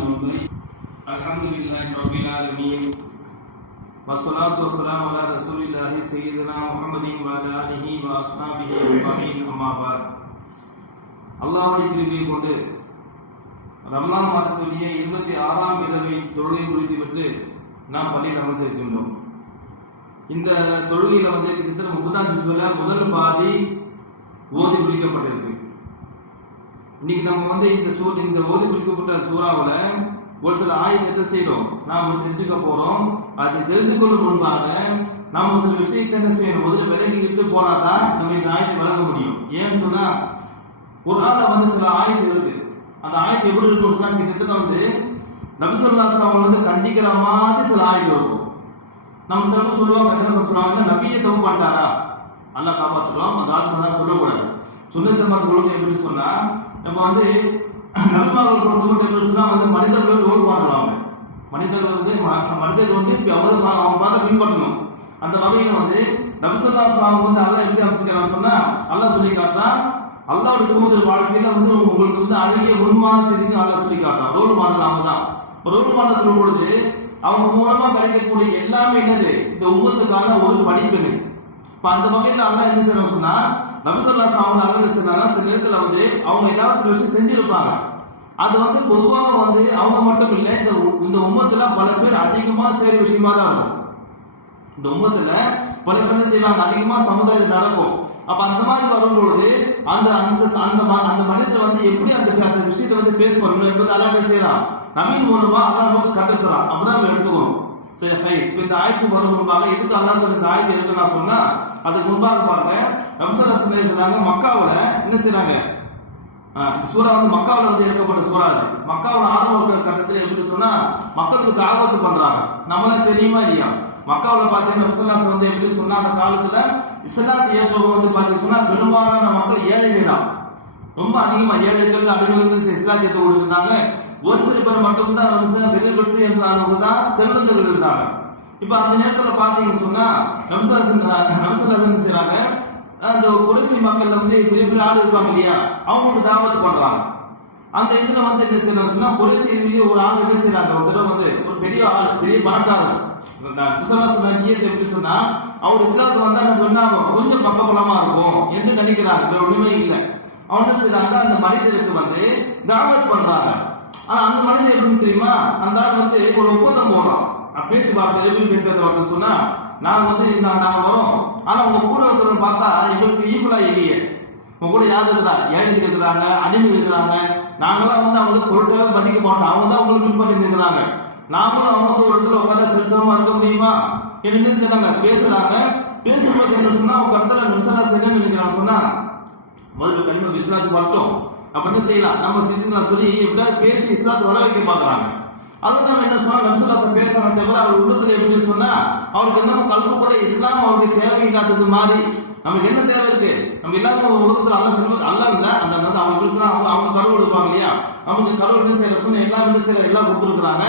நோன்பை அல்ஹம்துலில்லாஹி ரப்பில் ஆலமீன் வஸ்ஸலாத்து வஸ்ஸலாமு அலா ரசூலில்லாஹி ஸய்யிதினா முஹம்மதின் வ அலா ஆலிஹி வ அஸ்ஹாபிஹி அஜ்மஈன் அம்மா பஅத். அல்லாஹ்வுடைய கிருபையை கொண்டு ரமலான் மாதத்துடைய 26ஆம் இரவை தொழுகை முடித்துவிட்டு நாம் பள்ளியில் அமர்ந்திருக்கின்றோம். இந்த தொழுகையில கிட்டத்தட்ட 30 சொல்ல முதல் பாதி ஓதி முடிக்கப்பட்டிருக்கு. இன்னைக்கு நம்ம இந்த ஓதி முடிக்கப்பட்ட சூறாவுல ஒரு சில ஆயத்தை செய்யறோம், நாம் தெரிஞ்சுக்க போறோம். அது தெரிந்து கொள்ளும் முன்பாக நாம சில விஷயத்தை என்ன செய்யணும், முதல்ல விலகிக்கிட்டு போனாதான் நம்ம இந்த ஆயத்தை வழங்க முடியும். ஏன்னு சொன்னா ஒரு நாள்ல சில ஆயத்து இருக்கு. அந்த ஆயத்து எப்படி இருக்கும் சொன்னா கிட்டத்தட்ட நபி ஸல்லல்லாஹு அலைஹி வஸல்லம் கண்டிக்கிற மாதிரி சில ஆயத்து இருக்கும். நம்ம சிலர் சொல்லுவாங்க நபியை தப்பு பண்ணிட்டாரா அல்லாஹ் காப்பாத்துறோம், அந்த ஆட்கள் சொல்லக்கூடாது. சுன்னத் ஜமாத் ஒழுங்கு எப்படின்னு சொன்னா நம்ம நபிமார்கள் பொறுத்தவரை எப்படி சொன்னா மனிதர்கள் ரோல் பண்ணுவாங்க. மனிதர்கள் அவன் பார்த்து பின்பற்றணும். அந்த வகையில நபி ஸல்லல்லாஹு அலைஹி வஸல்லம் அல்லாஹ் எப்படி அமைச்சிக்கிறான்னு சொன்னா அல்லாஹ் சொல்லி காட்டுறான். அல்லாஹ்வுடைய தூதர் வாழ்க்கையில உங்களுக்கு அழகிய முன்மாதிரி அல்லாஹ் சொல்லி காட்டுறான். ரோல் மாடல் அவங்க தான். ரோல் மாடல் சொல்லும் பொழுது அவங்க மூலமா கிடைக்கக்கூடிய எல்லாமே என்னது, இந்த உம்மத்துக்கான ஒரு படிப்பினை. இப்ப அந்த வகையில அல்லாஹ் என்ன செய்யணும் சொன்னா நபி ஸல்லல்லாஹு அலைஹி வஸல்லம் என்ன செய்யறாங்க, சில நேரத்துல அவங்க ஏதாவது சில விஷயம் செஞ்சிருப்பாங்க. அது பொதுவாக அவங்க மட்டும் இல்லை, இந்த உம்மத்துல பல பேர் அதிகமா செய்யற விஷயமா தான் இருக்கும். இந்த உம்மத்துல பல பேர் என்ன செய்வாங்க, அதிகமா சமுதாயத்தில் நடக்கும். அப்ப அந்த மாதிரி வரும்பொழுது அந்த மனிதர் எப்படி அந்த விஷயத்தை பேஸ் பண்ணணும் என்பது அல்லாஹ் என்ன செய்யறான், நபியின் மூலமா அல்லாஹ் நமக்கு கற்றுத்தரான். அப்படிதான் நம்ம எடுத்துக்கணும். சரி ஹை. இப்ப இந்த ஆயத்துக்கு வரும் முன்பாக எதுக்கு அல்லாஹ் இந்த ஆயத்தை எடுத்து நான் சொன்னா அதுக்கு முன்பாக பாருங்க, நபி ஸல்லல்லாஹு அலைஹி வஸல்லம் சொன்னாங்க மக்காவுல என்ன செய்றாங்க, சூரா மக்காவுல எடுக்கப்பட்ட சூரா. அது மக்காவுல ஆரம்ப கட்டத்துல எப்படி சொன்னா மக்களுக்கு தாவத்து பண்றாங்க. நம்மளுக்கு தெரியுமா இல்லையா, மக்காவுல பாத்தீங்கன்னா நபி ஸல்லல்லாஹு அலைஹி வஸல்லம் எப்படி சொன்னா அந்த காலத்துல இஸ்லாத்தை ஏற்றவங்க பாத்தீங்கன்னா சொன்னா பெரும்பாலான மக்கள் ஏழைகள் தான். ரொம்ப அதிகமா ஏழைகள் அடிமைகள் இஸ்லாத்தை ஏற்றுக்கொண்டிருந்தாங்க. ஒரு சில பேர் மட்டும்தான் வெளியில் பெற்று என்ற அளவுக்கு தான் செல்வந்தர்கள் இருந்தாங்க. இப்ப அந்த நேரத்துல பாத்தீங்கன்னு சொன்னா நபி ஸல்லல்லாஹு அலைஹி வஸல்லம் செய்றாங்க, அந்த குறைஷி மக்கள்ல பெரிய பெரிய ஆள் இருப்பாங்க இல்லையா, அவங்களுக்கு தாவத்து பண்றாங்க. அந்த இதுல என்ன செய்யறாங்க சொன்னா குறைஷியிலேயே ஒரு ஆள் என்ன செய்யறாங்க, ஒரு தடவை ஒரு பெரிய ஆள், பெரிய பணக்காரர் எப்படி சொன்னா அவர் இஸ்லாத்துக்கு வந்தா நம்ம கொஞ்சம் பக்கபலமா இருக்கும் என்று நினைக்கிறாங்க. உண்மை இல்லை. அவங்க என்ன செய்யறாங்க, அந்த மனிதருக்கு தாவத் பண்றாங்க. ஆனா அந்த மனிதர் எப்படின்னு தெரியுமா, அந்த ஆள் ஒரு ஒப்பந்தம் போடுறான். பேச்சுவார்த்தை எப்படி பேசுறது சொன்னா நாங்க வரோம், ஆனா உங்க கூட இருக்கிறவங்க பார்த்தா எங்களுக்கு ஈக்குவலா இல்லையே. உங்க கூட யாரு இருக்கிறா, ஏழைகள் இருக்கிறாங்க, அடிமை இருக்கிறாங்க. நாங்களாம் அவங்களுக்கு பொருட்களாக மதிக்க மாட்டோம். அவங்க தான் உங்களுக்கு பின்பற்றி இருக்கிறாங்க. நாமளும் அவங்க ஒரு இடத்துல உட்காந்து செல்சமா இருக்க முடியுமா என்ன செய்யறாங்க, பேசுறாங்க. பேசும்போது என்ன சொன்னா அவங்க இடத்துல நிமிஷம் செய்ய நினைக்கிறாங்க சொன்னா முதல்ல கண்டிப்பா இஸ்லாத்துக்கு வரட்டும் அப்படின்னு செய்யலாம், நம்ம திருச்சிக்கலாம் சொல்லி எப்படியாவது பேசி இஸ்லாத்து வர வைக்க பாக்குறாங்க. அது நம்ம என்ன சொன்னா நம்சலாசம் பேசணும் தவிர அவர் உள்ளத்துல எப்படின்னு சொன்னா அவருக்கு என்ன கல்வி கூட இஸ்லாம் அவருக்கு தேவையில்லாதது மாதிரி. நமக்கு என்ன தேவை இருக்கு, நம்ம இல்லாம உலகத்துல அல்ல செல்வது அல்ல இல்ல. அந்த அவங்க அவங்க கடவுள் இருப்பாங்க இல்லையா, அவங்க கடவுள் என்ன செய்யற சொன்ன எல்லாம் என்ன செய்யற எல்லாம் கொடுத்துருக்குறாங்க.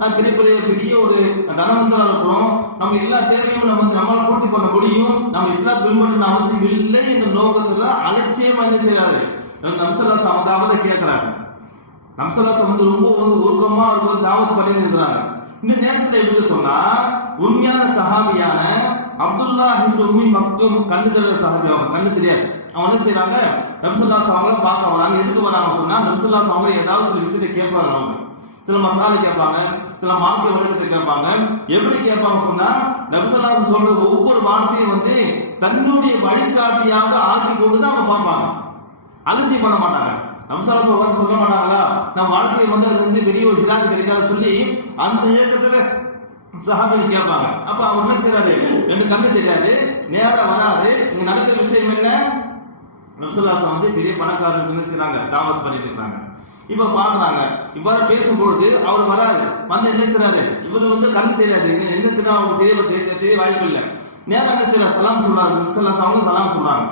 நான் பெரிய ஒரு தனவந்தரா இருக்கிறோம், நம்ம எல்லா தேவையும் நம்மளால பூர்த்தி பண்ண முடியும், நம்ம இஸ்லாம் பின்பற்ற அவசியம் இல்லை என்ற நோக்கத்துல அலட்சியமா என்ன செய்யறாரு நம்சலாசம் அதாவது கேட்கிறாங்க. நம்சலாசம் ரொம்ப ஊக்கமா தாவத்து பண்ணி இருக்கிறாங்க. இந்த நேரத்துல எப்படி சொன்னா உண்மையான சஹாபியான அப்துல்லா இப்னு உம்மி மக்தூம் கண்ணு தெரியாத சஹாபி, அவங்க கண்ணு தெரியாது. அவங்க என்ன செய்யறாங்க, நம்சலாசம் அவங்கள பார்க்க வராங்க. எதுக்கு வராங்க சொன்னா நம்சலாசம் அவங்க ஏதாவது சில விஷயத்தை கேட்பாங்க. அவங்க சில மசாலா கேட்பாங்க, சில மார்க்க வழக்கத்தை கேட்பாங்க. எப்படி கேட்பாங்க சொன்னா நபிசல்லாஹு சொல்ற ஒவ்வொரு வார்த்தையும் தன்னுடைய வழிகாட்டியாக ஆக்கி கொண்டுதான் அவங்க பார்ப்பாங்க. அலட்சி பண்ண மாட்டாங்க. நபிசல்லாஹு சொல்ல மாட்டாங்களா நம்ம வாழ்க்கையை அது பெரிய ஒரு இதாக கிடைக்காது சொல்லி அந்த இயக்கத்துல சஹாபிகள் கேட்பாங்க. அப்ப அவர் என்ன செய்யறாரு, ரெண்டு கண்ணு தெரியாது, நேரம் வராது. இங்க நடக்கிற விஷயம் என்ன, நபிசல்லாஹு பெரிய பணக்காரர்கள் என்ன செய்யறாங்க, தாவத் பண்ணிட்டு இருக்காங்க. இப்ப பாக்குறாங்க, இவ்வாறு பேசும்பொழுது அவர் வராரு, என்ன செய்யறாரு, இவரு கண்ணு தெரியாது, என்ன செய்யறா அவங்க தெரிய வாய்ப்பு இல்லை. நேரம் என்ன செய்யற சலாம் சொல்றாரு, அவங்க சலாம் சொல்றாங்க.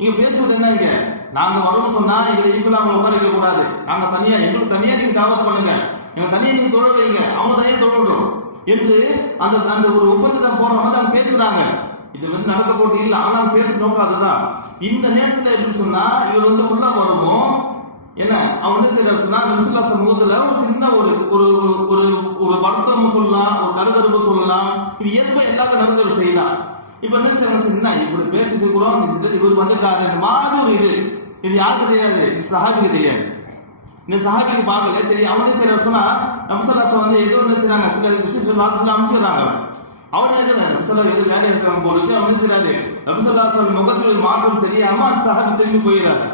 நீங்க பேசுறது என்ன, இங்க நாங்க வரோம்னு சொன்னா எங்களை ஈக்குவலா அவங்க உட்கார வைக்க கூடாது, நாங்க தனியா எங்களுக்கு தனியா நீங்க தாவத் பண்ணுங்க, எங்க தனியா நீங்க தொழ வைங்க, அவங்க தனியா தொழணும் என்று அந்த ஒரு ஒப்பந்தத்தை போடுற மாதிரி அவங்க பேசுறாங்க. இது நடக்க போட்டு இல்லை, ஆனா பேச நோக்கம் அதுதான். இந்த நேரத்துல எப்படி சொன்னா இவர் உள்ள வருவோம் என்ன, அவன் என்ன செய்யறாரு சொன்னா நபிசுல்லா சமூகத்துல ஒரு சின்ன ஒரு ஒரு ஒரு ஒரு வருத்தம் சொல்லலாம், ஒரு கருகருப்பு சொல்லலாம். இது இயல்பா எல்லாரும் நடந்த ஒரு செய்யலாம். இப்ப என்ன செய்யணும், இப்படி பேசிட்டு இருக்கிறோம், இவர் வந்துட்டாரு மாதிரி ஒரு இது யாருக்கு தெரியாது, சஹாபிக்கு தெரியாது. இந்த சஹாபிக்கு பார்க்கல தெரியும். அவனே சரி சொன்னா நபிசல்லாசம் வந்து ஏதோ என்ன செய்யறாங்க, சில விஷயம் அமைச்சிடுறாங்க. அவன் நபிசல்லா ஏதோ வேலை இருக்காங்க போருக்கு அவனே செய்யறாரு. நபிசல்லாசம் முகத்தில் மாற்றம் தெரியாம அந்த சஹாபி திரும்பி போயிடறாரு.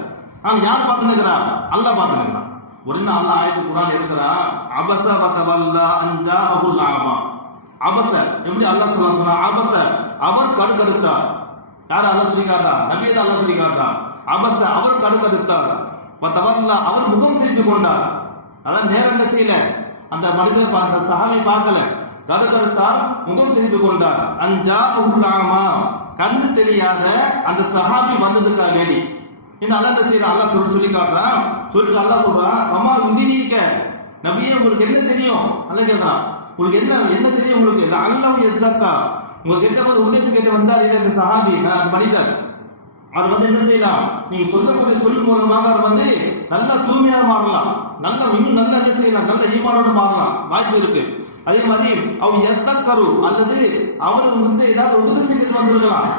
ஆனா யார் பார்த்துனுக்கிறான், அல்லாஹ் பார்த்துனுக்கிறான். உடனே அல்லாஹ் ஆயத்து குர்ஆன் இருக்கிறான், அபஸ வதவல்லா அன்ஜா அஹுல் ஆமா. அபஸ எப்படி அல்லாஹ் சொன்னா, அபஸ அவர் கடுகடுத்தார். யார் அல்லாஹ் சொல்லி காட்டுறான், நபியை தான் அல்லாஹ் சொல்லி காட்டுறான். அபஸ அவர் கடுகடுத்தார், வதவல்லா அவர் முகம் திருப்பி கொண்டார். அதான் நேரம் என்ன செய்யல, அந்த மனிதனை அந்த சஹாபி பார்க்கல, கடுகடுத்தார், முகம் திருப்பி கொண்டார். அன்ஜா அஹுல் ஆமா, கண்ணு தெரியாத அந்த சஹாபி வந்ததுக்காக வேண்டி இந்த அல்லாஹ் என்ன செய்யறான், அல்லாஹ் சொல்லி காட்டுறான். சொல்லிட்டு அல்லாஹ் சொல்றான், அம்மா உந்தினீக்க நபியே உங்களுக்கு என்ன தெரியும், அல்லாஹ் கேட்கறான். உங்களுக்கு என்ன தெரியும் உங்களுக்கு, அல்லாஹ் யஸக்கா உங்க கிட்ட வந்து உபதேசம் கேட்டு வந்தார் இல்ல இந்த சஹாபி மனிதர், அது வந்து என்ன செய்யலாம், நீங்க சொல்லக்கூடிய சொல் மூலமாக அவர் வந்து நல்ல தூய்மையா மாறலாம், இன்னும் நல்ல என்ன செய்யலாம், நல்ல ஈமானோட மாறலாம், வாய்ப்பு இருக்கு. அதே மாதிரி அவர் யத்தக்கரு அல்லது அவர் உங்ககிட்ட ஏதாவது உபதேசம் கேட்டு வந்திருக்கலாம்,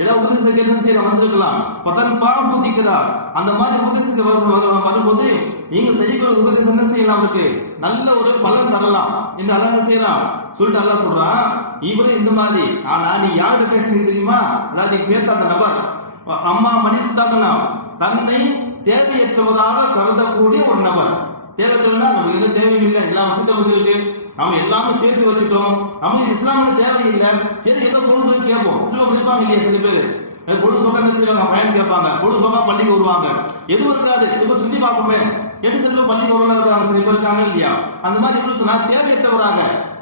ஏதாவது உபதேசம் கேட்டு செய்ய வந்திருக்கலாம். பதன் பாபுதிக்கிறார், அந்த மாதிரி உபதேசம் வரும்போது நீங்க செய்யக்கூடிய உபதேசம் என்ன செய்யலாம், அவருக்கு நல்ல ஒரு பலன் தரலாம் என்று அல்லாஹ் என்ன செய்யலாம் சொல்லிட்டு அல்லாஹ் சொல்றான். இவரு இந்த மாதிரி, ஆனா நீ யார்கிட்ட பேசுறீங்க தெரியுமா, அதாவது நீங்க பேசாத நபர் அம்மா மனிஸ்தாகனா தன்னை தேவையற்றவராக கருதக்கூடிய ஒரு நபர். தேவையற்றவனா நமக்கு எந்த தேவையும் இல்லை, எல்லா வசதியும் இருக்கு, நம்ம எல்லாமே சேர்த்து வச்சுட்டோம், நமக்கு இஸ்லாமில தேவையில்லை, சரி ஏதோ பொழுது கேட்போம். சில கேட்பாங்க இல்லையா, சில பேர் பொழுதுபோக்கா என்ன செய்வாங்க, பயன் கேட்பாங்க, பொழுதுபோக்கா பள்ளிக்கு வருவாங்க, எதுவும் இருக்காது, சில சுத்தி பார்ப்போமே எட்டு சில பள்ளிக்கு வருவாங்க, சில பேர் இருக்காங்க இல்லையா. அந்த மாதிரி எப்படி சொன்னா தேவையற்றவராக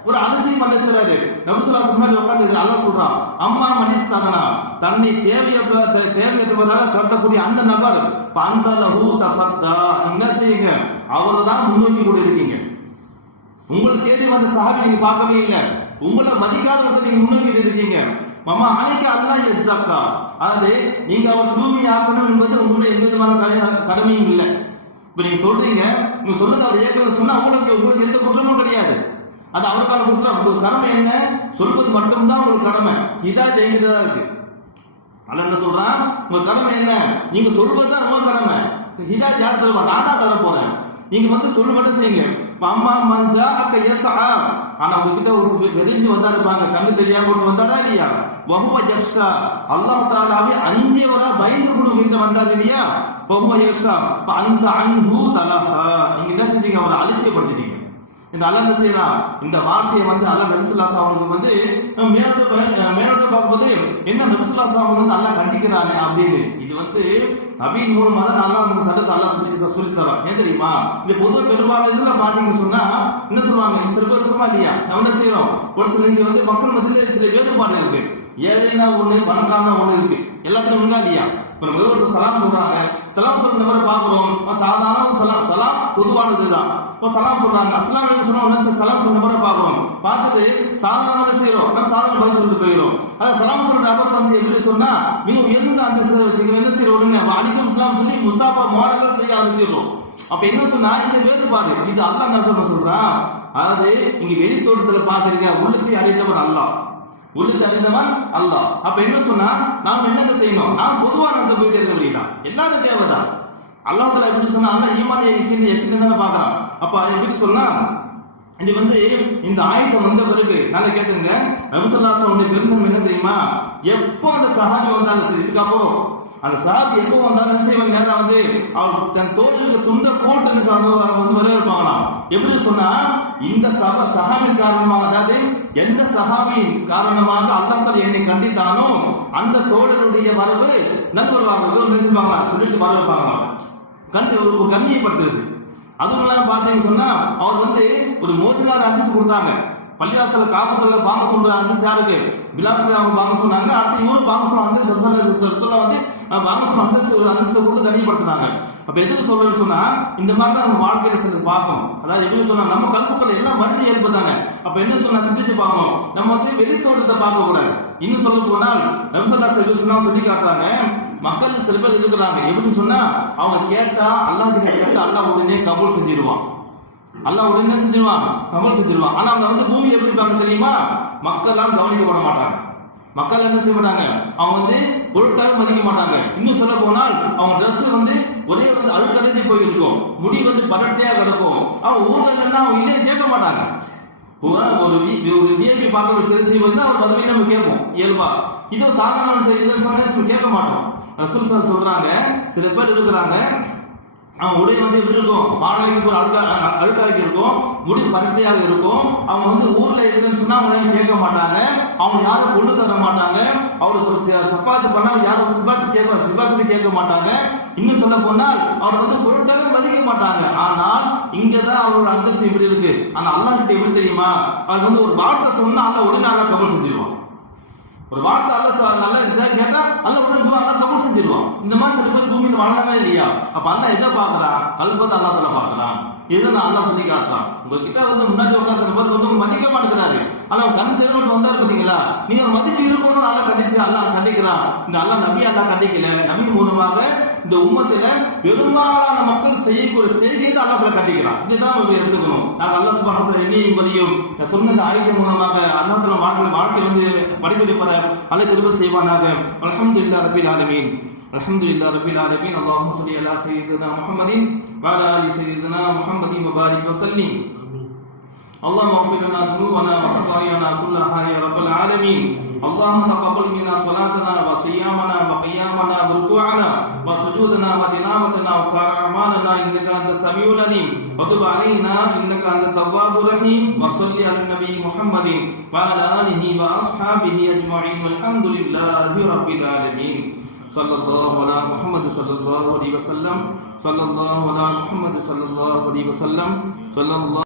ஒரு அலட்சியம் பண்ண செய்றாரு. நபிசுல்லாஹ் முன்னாடி உட்கார்ந்து அல்லாஹ் சொல்றான், அம்மா மனிஸ்தாகனா தன்னை தேவையற்றவராக கருதக்கூடிய அந்த நபர் பந்தலஹு தசத்தா என்ன செய்யுங்க, அவரை தான் முன்னோக்கி கொண்டு இருக்கீங்க. உங்களுக்கு தேடி வந்த சஹாபி நீங்க பார்க்கவே இல்லை, உங்களை மதிக்காத ஒருத்தர் நீங்க முன்னோக்கி இருக்கீங்க. மாமா அன்னைக்கு அல்லாஹ் யஸக்கா, அதாவது நீங்க அவர் தூய்மையாக்கணும் என்பது உங்களுடைய எந்த விதமான கடமையும் இல்லை. இப்ப நீங்க சொல்றீங்க, நீங்க சொல்றது அவர் ஏற்கனவே சொன்னா உங்களுக்கு எந்த குற்றமும் கிடையாது, அது அவருக்கான குற்றம். உங்களுக்கு கடமை என்ன, சொல்வது மட்டும்தான் உங்களுக்கு கடமை, இதா ஜெயிக்கிறதா இருக்கு. அல்லாஹ் என்ன சொல்றான், உங்க கடமை என்ன, நீங்க சொல்வதுதான் உங்க கடமை, இதா யார் தருவா, நான் தான் தர போறேன், நீங்க வந்து சொல்லு மட்டும் செய்யுங்க. அம்மா மஞ்சா அக்க யஸா, ஆனா உங்ககிட்ட ஒரு வெறிஞ்சு வந்தா இருப்பாங்க, கண்ணு தெரியாம கொண்டு வந்தாரா இல்லையா, வஹுவ யக்ஷா அல்லாஹ் தஆலாவை அஞ்சியவரா பயந்து கொண்டு உங்ககிட்ட வந்தார் இல்லையா, வஹுவ யக்ஷா ஃபஅன்த அன்ஹு தலஹா, நீங்க என்ன செஞ்சீங்க, அவரை அலட்சியப்படுத்திட்டீங்க. இந்த அல்லாஹ் என்ன செய்யலாம், இந்த வார்த்தையை வந்து அல்லாஹ் நபி ஸல்லல்லாஹு அலைஹி வஸல்லம் வந்து மேலோட்ட பார்க்கும்போது என்ன நபி ஸல்லல்லாஹு அலைஹி வஸல்லம் வந்து அல்லாஹ் கண்டிக்கிறானே அப்படின்னு, இது வந்து நபியின் மூலமா தான் அல்லாஹ் நமக்கு சட்டத்தை அல்லாஹ் சொல்லி தரான். ஏன் தெரியுமா, இந்த பொதுவாக பெரும்பாலும் இதுல பாத்தீங்கன்னு சொன்னா என்ன சொல்லுவாங்க, சில பேர் இருக்குமா இல்லையா, நம்ம என்ன செய்யறோம், ஒரு சில இங்க வந்து மக்கள் மத்தியில சில வேறுபாடு இருக்கு, ஏழைனா ஒண்ணு பணக்காரனா ஒண்ணு இருக்கு, எல்லாத்துக்கும் இருக்கா இல்லையா. இப்ப நம்ம ஒரு சலாம் சொல்றாங்க, சலாம் சொல்ற நபரை பாக்குறோம், சாதாரண ஒரு சலாம் பொதுவானதுதான். இப்போ சலாம் சொல்றாங்க, அஸ்ஸலாமு அலைக்கும் சொன்னா சலாம் சொல்ற நபரை பாக்குறோம், பார்த்துட்டு சாதாரண என்ன செய்யறோம், நம்ம சாதாரண பதில் சொல்லிட்டு போயிடும். அதான் சலாம் சொல்ற நபர் வந்து எப்படி சொன்னா மிக உயர்ந்த அந்த வச்சுக்கிறோம், என்ன செய்யறோம், உடனே அலிக்கும் இஸ்லாம் சொல்லி முசாஃபா மாடல்கள் செய்ய ஆரம்பிச்சிடுறோம். அப்ப என்ன சொன்னா இந்த வேறுபாடு, இது அல்லாஹ் என்ன சொல்றான், அதாவது நீங்க வெளி தோட்டத்துல பாக்குறீங்க, உள்ளத்தை அடைந்தவன் அல்லாஹ், உள்ளத்தை அறிந்தவன் அல்லாஹ். அப்ப என்ன சொன்னா நாம் என்னங்க செய்யணும், நாம் பொதுவா நடந்து போயிட்டே இருக்க வேண்டியதான், எல்லாரும் தேவைதான். அல்லாஹ் தஆலா எப்படி சொன்னா, அல்லாஹ் ஈமானை எக்கின்னு தானே பாக்குறான். அப்ப எப்படி சொன்னா, இது வந்து இந்த ஆயத்தம் வந்த பிறகு நாங்க கேட்டுங்க, நபி ஸல்லல்லாஹு அலைஹி வஸல்லம் பெருந்தம் என்ன தெரியுமா, எப்போ அந்த சஹாபி வந்தாலும் சரி, இதுக்கப்புறம் அந்த சஹாபி எப்போ வந்தாலும் செய்வன் நேரம் வந்து அவர் தன் தோற்றுக்கு துண்டை போட்டு வந்து வரவேற்பாங்களாம். எப்படி சொன்னா, இந்த சஹாபின் காரணமாக, அதாவது எந்த சஹாபியின் காரணமாக அல்லாஹ் தஆலா என்னை கண்டித்தானோ அந்த தோழருடைய வரவு நல்வரவாக சொல்லிட்டு வரவேற்பாங்களாம். ஒரு கண்ணியப்படுத்துறது. அதுவும் இல்லாம பாத்தீங்கன்னு சொன்னா அவர் வந்து ஒரு மோதினார் அந்தஸ்து கொடுத்தாங்க, பள்ளிவாசல காபத்துல வாங்க சொல்ற அந்தஸ்து யாருக்கு, பிலால் அவங்க வாங்க சொன்னாங்க, அடுத்து இவரும் வாங்க சொன்ன அந்த சொல்ல வந்து வாங்க சொன்ன அந்தஸ்து கொடுத்து கண்ணியப்படுத்தினாங்க. அப்ப எதுக்கு சொல்றேன்னு சொன்னா, இந்த மாதிரி தான் நம்ம வாழ்க்கையில சில பார்க்கணும். அதாவது எப்படி சொன்னா, நம்ம கல்புக்கள் எல்லாம் மனித இயல்பு தானே. அப்ப என்ன சொன்னா சிந்திச்சு பார்க்கணும், நம்ம வந்து வெளித்தோட்டத்தை பார்க்க கூடாது. இன்னும் சொல்ல போனால் நபி ஸல்லல்லாஹு அலைஹி வஸல்லம் சொல்லி காட்டுறாங்க, மக்கள் சில பேர் இருக்கிறாங்க, எப்படி சொன்னா அவங்க கேட்டா அல்லாஹ் கிட்ட கேட்டா அல்லாஹ் உடனே கபூல் செஞ்சிருவான். அல்லாஹ் உடனே என்ன செஞ்சிருவான், கபூல் செஞ்சிருவான். ஆனா அவங்க வந்து பூமியில எப்படி இருப்பாங்க தெரியுமா, மக்கள் எல்லாம் கவனிக்கப்பட மாட்டாங்க. மக்கள் என்ன செய்ய மாட்டாங்க, அவங்க வந்து பொருட்டாக மதிக்க மாட்டாங்க. இன்னும் சொல்ல போனால் அவங்க ட்ரெஸ் வந்து ஒரே வந்து அழுக்கடைந்து போயிருக்கும், முடி வந்து பரட்டையா கிடக்கும். அவங்க ஊர்ல என்னன்னா அவங்க இல்லைன்னு கேட்க மாட்டாங்க. ஒரு விஐபி பார்க்க ஒரு சிலை செய்வது அவர் பதவி நம்ம கேட்போம் இயல்பா. இதோ சாதாரண செய்ய கேட்க மாட்டோம். ரசூல் சார் சொல்றாங்க, சில பேர் இருக்கிறாங்க அவங்க உடை வந்து எப்படி இருக்கும், பாழாகி அழுக்காகி இருக்கும், முடி பருத்தையாக இருக்கும். அவங்க வந்து ஊர்ல இருக்குன்னு சொன்னா அவங்க கேட்க மாட்டாங்க, அவங்க யாரும் கொண்டு தர மாட்டாங்க. அவர் ஒரு சப்பாத்து பண்ணா யாரும் சிபாசு கேட்க மாட்டாங்க. இன்னும் சொல்ல போனால் அவர் வந்து பொருட்டாக மதிக்க மாட்டாங்க. ஆனால் இங்கதான் அவரோட அந்தஸ்து இப்படி இருக்கு. ஆனா அல்லாஹ் கிட்ட எப்படி தெரியுமா, அவர் வந்து ஒரு வார்த்தை சொன்னா அல்ல உடனே அல்ல கபூல் செஞ்சிருவான். ஒரு வார்த்தை அல்ல கேட்டா அல்ல உடனே அல்ல கபூல் செஞ்சிருவான். இந்த மாதிரி சில பேர் பூமியில் வாழவே இல்லையா? அப்ப அல்ல எதை பாக்குறான், கல்பத்தை அல்லா தான பாக்குறான். எதை அல்லா சொல்லி காட்டுறான். உங்ககிட்ட வந்து முன்னாடி உட்காந்து பேர் வந்து மதிக்க மாட்டேங்கிறாரு, ஆனா கண்ணு தெளிவு வந்தாரு பாத்தீங்களா, நீங்க மதிச்சு இருக்கணும் அல்ல கண்டிச்சு அல்லா கண்டிக்கிறான். இந்த அல்லா நபி அல்லா கண்டிக்கல, நபி மூலமாக இந்த உம்மத்தில பெரும்பாலான மக்கள் செய்யக்கூடிய செய்கையை அல்லா கண்டிக்கிறான். இதுதான் நம்ம எடுத்துக்கணும். நாங்கள் அல்லா சுப்ஹானஹு வ தஆலா என்னையும் வலியும் சொன்னது ஆயுதம் மூலமாக அல்லா தஆலா வாழ்க்கை வந்து படிப்படி பெற அல்லா கிருபை செய்வானாக. அல்ஹம்துலில்லாஹி ரப்பில் ஆலமீன். அல்ஹம்துலில்லாஹி ரப்பில் ஆலமீன். அல்லாஹும்ம ஸல்லி அலா சய்யிதினா முஹம்மதின் வ அலா ஆலி சய்யிதினா முஹம்மதின் வ பாரிக் வ ஸல்லிம். اللهم اغفر لنا ذنوبنا وخطايانا كلها يا رب العالمين. اللهم تقبل منا صلاتنا وصيامنا وقيامنا وركوعنا وسجودنا وتلاوتنا وسائر اعمالنا انك انت السميع العليم وتب علينا انك انت التواب الرحيم. وصل على النبي محمد وعلى اله واصحابه اجمعين والحمد لله رب العالمين. صلى الله على محمد صلى الله عليه وسلم. صلى الله على محمد صلى الله عليه وسلم. صلى الله